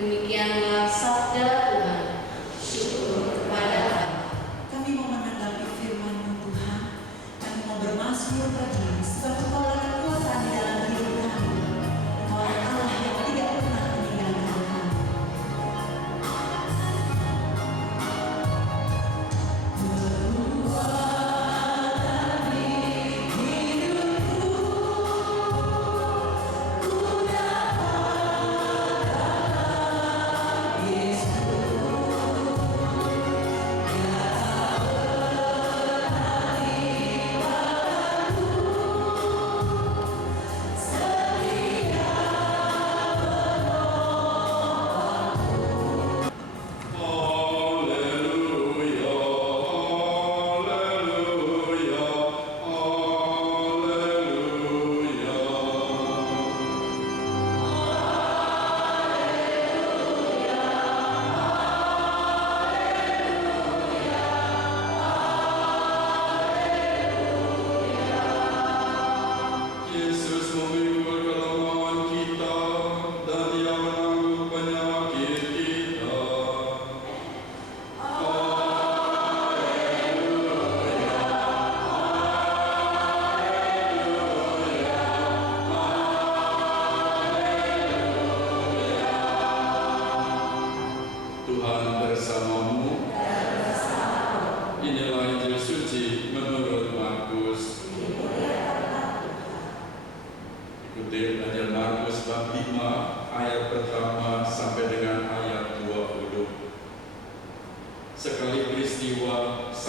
Demikianlah sabda Tuhan. Syukur kepada Allah. Kami memenangkan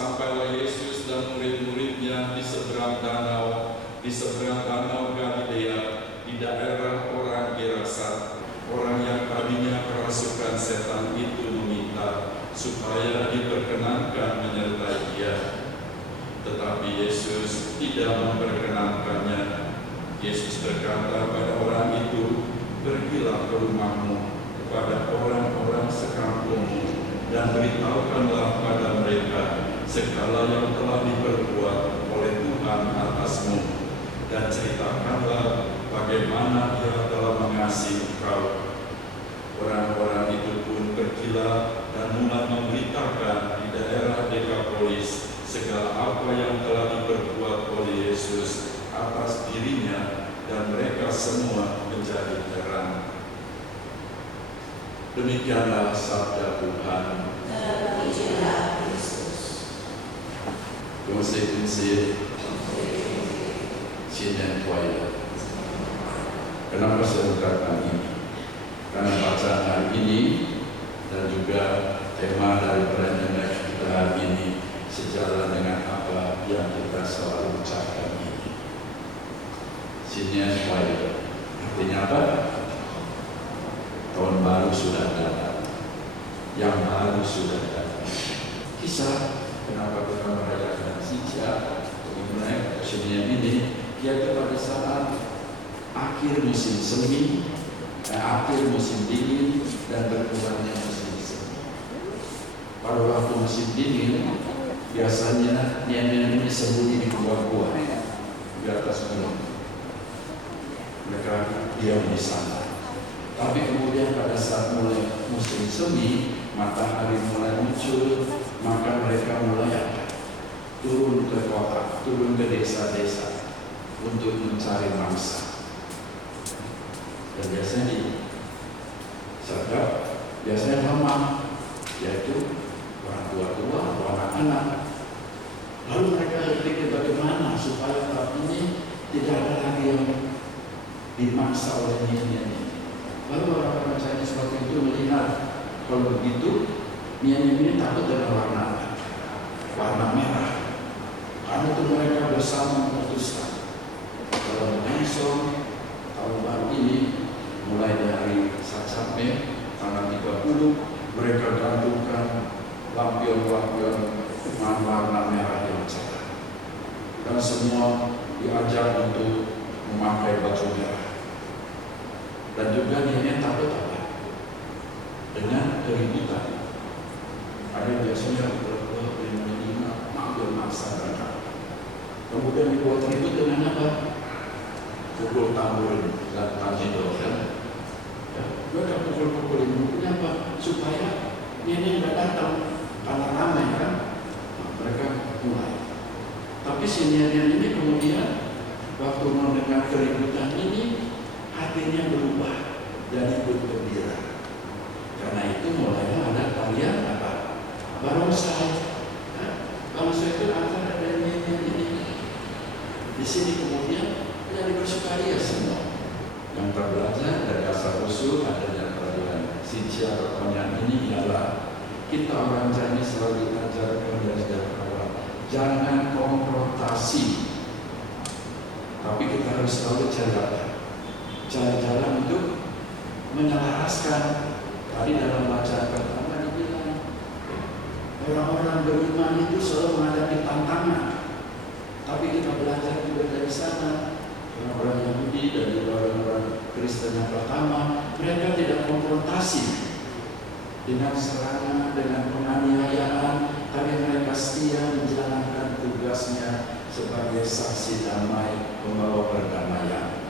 Sampailah Yesus dan murid-muridnya di seberang danau Galilea, di daerah orang Gerasa. Orang yang tadinya kerasukan setan itu meminta supaya diperkenankan menyertai dia. Tetapi Yesus tidak memperkenankannya. Yesus berkata pada orang itu, "Pergilah ke rumahmu, kepada orang-orang sekampungmu, dan beritahukanlah pada mereka segala yang telah diperbuat oleh Tuhan atasmu, dan ceritakanlah bagaimana Dia telah mengasihi engkau." Orang-orang itu pun pergilah dan mulai memberitakan di daerah Dekapolis segala apa yang telah diperbuat oleh Yesus atas dirinya, dan mereka semua menjadi heran. Demikianlah sabda Tuhan. Terpujilah Kristus. 恭喜恭喜，新年快乐。Kenapa saya katakan ini? Karena bacaan hari ini dan juga tema dari perayaan kita hari ini sejalan dengan apa yang kita selalu ucapkan ini.新年快乐. Artinya apa? Tahun baru sudah datang. Yang baru sudah datang. Kisah kenapa kita merayakan Sijak mengenai kesenian ini, yaitu pada saat akhir musim semi, akhir musim dingin, dan berkurangnya musim semi. Pada waktu musim dingin, biasanya nenek ini sembunyi di gua-gua di atas gunung. Mereka diam di sana. Tapi kemudian pada saat mulai musim semi, matahari mulai muncul, maka mereka mulai turun ke kota, turun ke desa-desa untuk mencari mangsa. Dan biasanya biasanya lemah, yaitu orang tua-tua atau anak-anak. Lalu mereka berpikir bagaimana supaya tahun ini tidak ada lagi yang dimangsa oleh nenek. Lalu orang-orang Chinese waktu itu melihat, kalau begitu nenek ini takut dengan warna merah. Karena itu mereka bersama memutuskan kalau menyongsong tahun baru ini, mulai dari Sacape tanggal 30, mereka gantungkan lampion-lampion warna merah yang cerah. Dan semua diajak untuk memakai baju merah. Dan juga nenek takut apa? Dengan keributan. Ada biasanya berbuat mengambil mangsa mereka. Kemudian dibuat ribut dengan apa? Pukul tamburin dan tanjidor, ya. Mereka pukul-pukulin apa? Supaya nenek nggak datang, karena ramai kan. Mereka mulai. Tapi si nenek ini kemudian waktu mendengar keributan ini, hatinya berubah dan ikut gembira. Karena itu mulai ada tarian apa? Barongsai. Barongsai itu antara dari nenek ini. Di sini kemudian dari bersukaria semua. Yang terbelajar dari asal usul adanya perayaan Sijak atau tahun ini ialah kita orang Chinese selalu diajarkan dari awal, jangan konfrontasi, tapi kita harus selalu cari jalan untuk menyelaraskan. Tadi dalam bacaan pertama dibilang orang-orang beriman itu selalu menghadapi tantangan. Tapi kita belajar juga dari sana, orang-orang Yahudi dan juga orang-orang Kristen yang pertama, mereka tidak konfrontasi dengan serangan, dengan penganiayaan, tapi mereka setia menjalankan tugasnya sebagai saksi damai, pembawa perdamaian.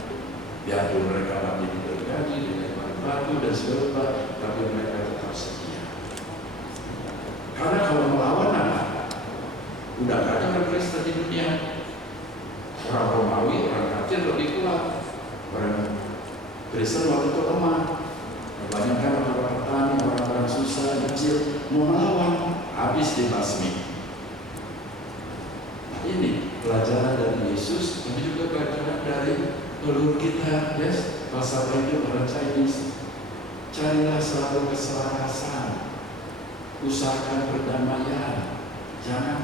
Biarpun mereka mati diberkati dengan batu dan segala, tapi mereka tetap setia. Karena kalau melawan apa? Udah gak ada orang Kristen di dunia. Orang Romawi, orang kafir lebih kuat. Orang Kristen waktu itu lemah. Kebanyakan orang-orang petani, orang-orang susah, kecil, mau melawan, habis dibasmi. Nah, ini pelajaran dari Yesus, tapi juga pelajaran dari leluhur kita, yes, bahasa itu orang Chinese. Carilah selalu keselarasan, usahakan perdamaian, jangan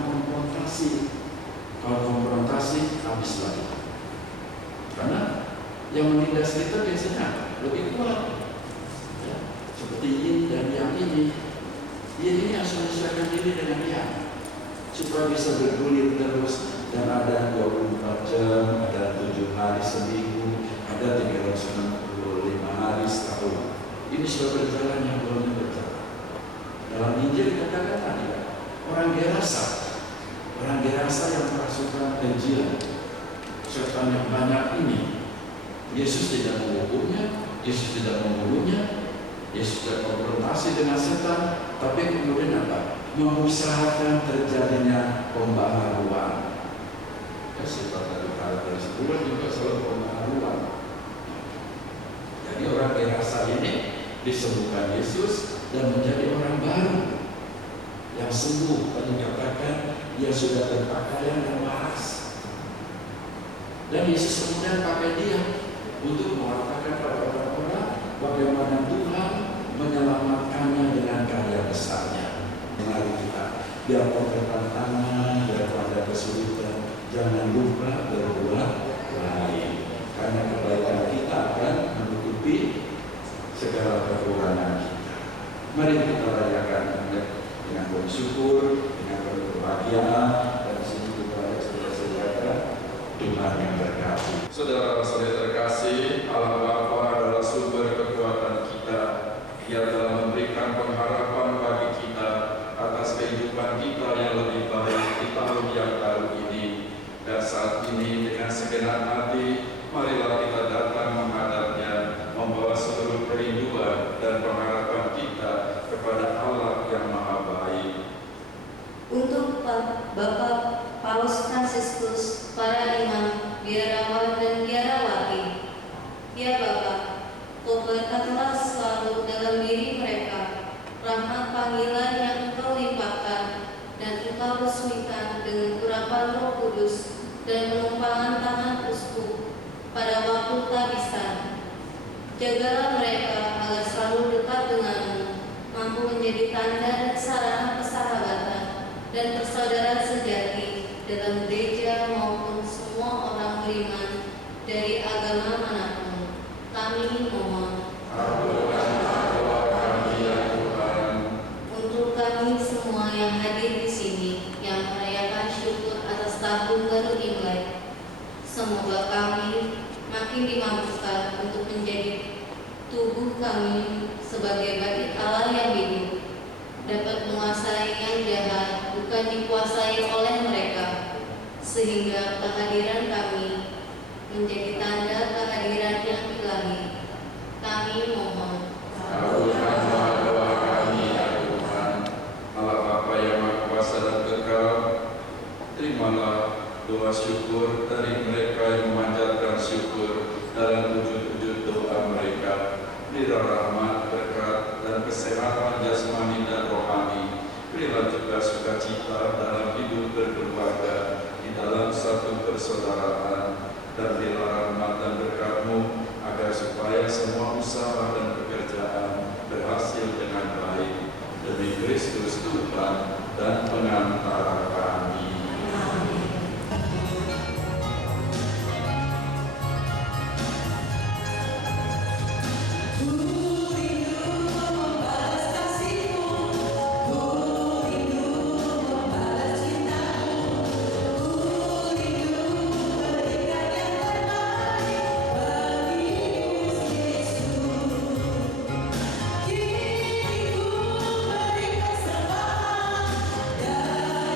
Kalau konfrontasi, habis lagi. Karena yang menindas kita biasanya lebih kuat. Ya, seperti yin dan yang ini. Yin ini harus menyesuaikan diri dengan yang, supaya bisa bergulir terus. Dan ada 24 jam, ada 7 hari seminggu, ada 365 hari setahun. Ini sudah berjalan yang belum berjalan. Dalam Injil dikatakan tadi, orang Gerasa yang merasukan Injil, setan yang banyak ini, Yesus tidak menghukumnya, Yesus tidak membunuhnya, Yesus tidak konfrontasi dengan setan, tapi kemudian apa? Mengusahakan terjadinya pembaharuan. Ya, sifat dari karakter sebuah juga selalu pembaharuan. Jadi orang Gerasa ini disembuhkan Yesus dan menjadi orang baru yang sembuh. Tadi dikatakan dia sudah berpakaian dan waras. Dan Yesus kemudian pakai dia untuk mengatakan kepada orang-orang bagaimana Tuhan menyelamatkannya dengan karya besarnya. Mari kita, biarpun bertantangan, biarpun ada kesulitan, jangan lupa berbuat baik. Karena kebaikan kita akan menutupi segala kekurangan kita. Mari kita rayakan dengan penuh syukur, dengan penuh kebahagiaan, dan di sini kita ada saudara-saudara Tuhan yang berkati. Saudara-saudara terkasih, Allah Bapa adalah sumber kekuatan kita. Ia telah memberikan pengharapan bagi kita atas kehidupan kita yang lebih baik di tahun yang baru ini. Dan saat ini dengan segenap hati, marilah kita datang menghadapnya, membawa seluruh kerinduan dan pengharapan kita kepada Allah yang Maha Baik. Untuk Bapak Paus Fransiskus, para imam, biarawan dan biarawati, ya Bapak, Kau berkatlah selalu dalam diri mereka rahmat panggilan yang Engkau limpahkan dan Engkau resmikan dengan urapan Roh Kudus dan penumpangan tangan uskup pada waktu kehabisan. Jagalah mereka agar selalu dekat denganmu, mampu menjadi tanda dan sarana persahabatan dan persaudaraan sejati dalam gereja maupun semua orang beriman dari agama manapun. Kami mohon. Untuk kami semua yang hadir di sini, yang merayakan syukur atas tahun baru Imlek, semoga kami makin dimampukan untuk menjadi tubuh kami sebagai bait Allah yang hidup, dapat menguasai yang jahat, bukan dikuasai oleh mereka, sehingga kehadiran kami menjadi tanda kehadiran yang ilahi. Kami mohon. Kabulkanlah doa kami ya Tuhan, Allah Bapa yang Maha Kuasa dan Kekal. Terimalah doa syukur dari mereka yang memanjatkan syukur dalam wujud-wujud doa mereka. Berilah rahmat, berkat, dan kesehatan jasmani dan rohani. Berilah juga sukacita dalam hidup berkeluarga, di dalam satu persaudaraan. Dan berilah rahmat dan berkat-Mu agar supaya semua usaha dan pekerjaan berhasil dengan baik. Demi Kristus Tuhan dan pengantara kami. Kini ku berikan sembah dan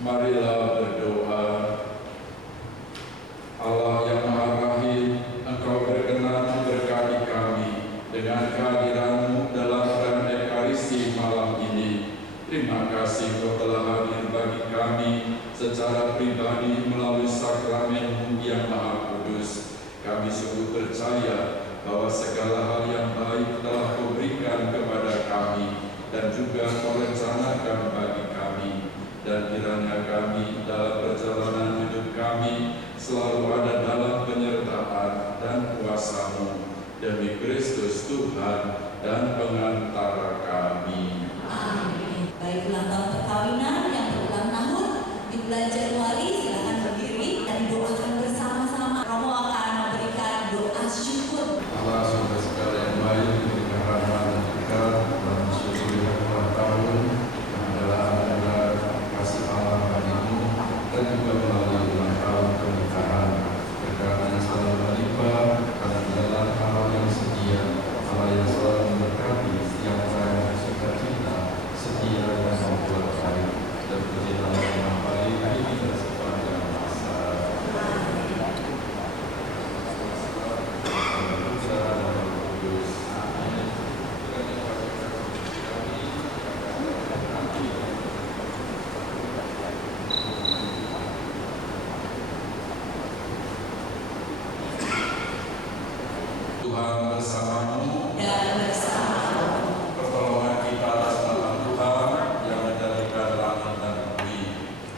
Marilah berdoa. Allah yang Maha Rahim, Engkau berkenan memberkati kami dengan kehadiran-Mu dalam perayaan Ekaristi malam ini. Terima kasih Engkau telah hadir bagi kami secara pribadi melalui sakramen-Mu yang Maha Kudus. Kami sungguh percaya bahwa segala hal yang baik telah Kau berikan kepada kami dan juga Kau rencanakan bagi kami. Dan kiranya kami dalam perjalanan hidup kami selalu ada dalam penyertaan dan kuasa-Mu, demi Kristus Tuhan dan pengantara kami. Amin. Baik, ulang tahun perkawinan yang berulang tahun di bulan Januari, silakan berdiri dan didoakan bersama-sama. Romo akan memberikan doa syukur. Allah sudah segala yang baik, memberikan rahmat dan berkat dalam seluruh ulang tahun yang adalah kasih Allah bagimu, dan juga melalui ulang tahun pernikahan. Berkatnya selalu berlimpah, karena adalah Allah yang setia, Allah yang selalu memberkati setiap orang yang sukacita, setia dan membuat baik, dan berjalan dengan baik ini dan sepanjang masa. Tuhan bersamamu Dan bersama pertolongan kita atas nama Tuhan yang menjadikan langit dan bumi.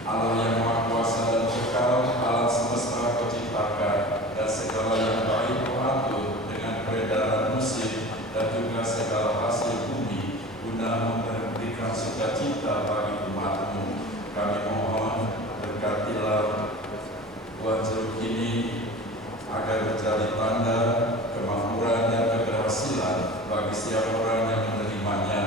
Allah yang Maha Kuasa dan kekal, Allah semesta Kau ciptakan, dan segala yang baik Kau atur dengan peredaran musim dan juga segala hasil bumi, guna memberikan sukacita bagi umat-Mu. Kami mohon berkatilah buah jeruk ini agar menjadi tanda kemakmuran dan keberhasilan bagi setiap orang yang menerimanya.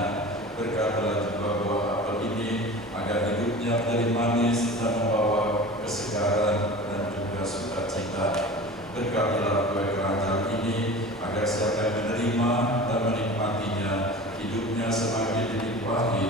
Berkatilah juga buah apel ini agar hidupnya menjadi manis dan membawa kesegaran dan juga sukacita. Berkatilah kue keranjang ini agar siapa yang menerima dan menikmatinya, hidupnya semakin dilimpahi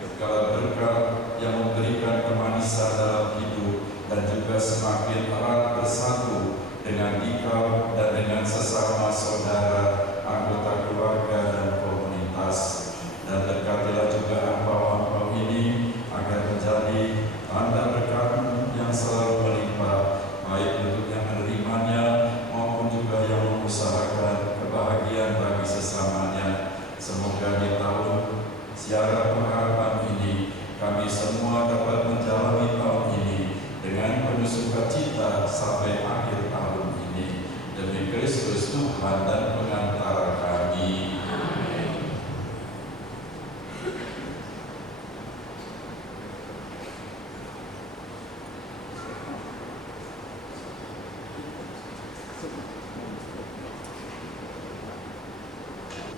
segala berkat yang memberikan kemanisan dalam hidup, dan juga semakin erat bersatu dengan Dikau dan dengan sesama saudara, anggota keluarga dan komunitas. Dan berkatilah juga ampau-ampau ini agar menjadi tanda berkat-Mu yang selalu melimpah, baik untuk yang menerimanya maupun juga yang mengusahakan kebahagiaan bagi sesamanya. Semoga di tahun siara pengharapan ini kami semua dapat menjalani tahun ini dengan penuh sukacita sampai akhir tahun ini, demi Kristus Tuhan dan pengantara kami.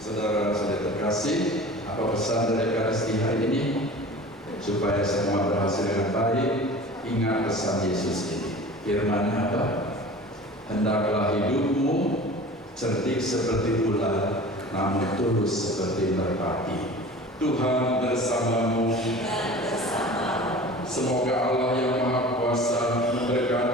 Saudara-saudara terkasih, apa pesan dari Ekaristi hari ini? Supaya semua berhasil dengan baik, ingat pesan Yesus ini. Firman-Nya apa? Hendaklah hidupmu cerdik seperti ular, namun tulus seperti merpati. Tuhan bersamamu. dan bersama Semoga Allah yang Maha Kuasa memberkati